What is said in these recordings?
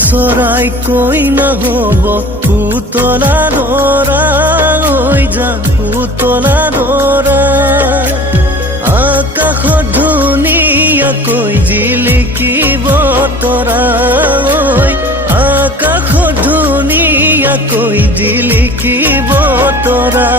চৰাই কৈ নহ'ব পুতলা দৰা হৈ যান পুতলা দৰা আকাশত ধুনীয়াকৈ জিলিকিব তৰা আকাশত ধুনীয়াকৈ জিলিকিব তৰা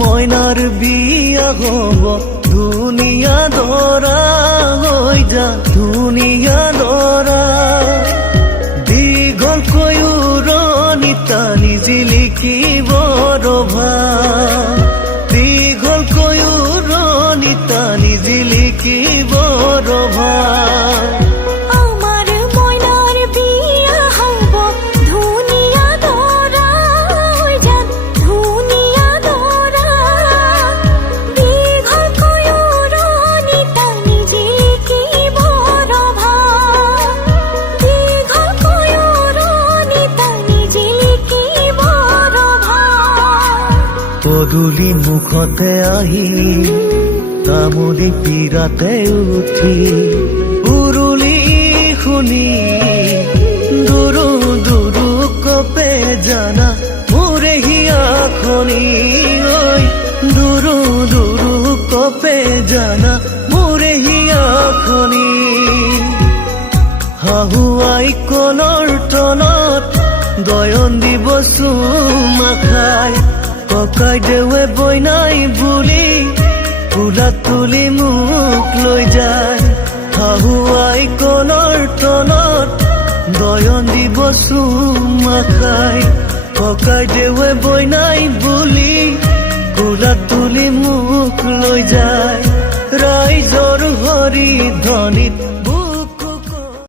মইনাৰ বিয়া হ'ব ধুনীয়া দৰা হৈ যা ধুনীয়া দৰা দীঘলকৈ উৰণি টানি জিলিকিব ৰভা দীঘলকৈ উৰণি টানি জিলিকিব ৰভা পদূলি মুখতে আহি তামুলি পীৰাতে উঠি উৰুলি শুনি দুৰু দুৰু কপে জানা মোৰে হিয়াখনি ঐ দুৰু দুৰু কপে জানা মোৰে হিয়াখনি হাহুৱাই কলৰ তলত দয়ন দিব চুমা খাই ককাই দেৱে বইনাই বুলি ফুলা তুলি মোক লৈ যায় হাহুৱাই কলৰ তলত দয়ন দিব চুমা খাই ককাই দেৱে বইনাই বুলি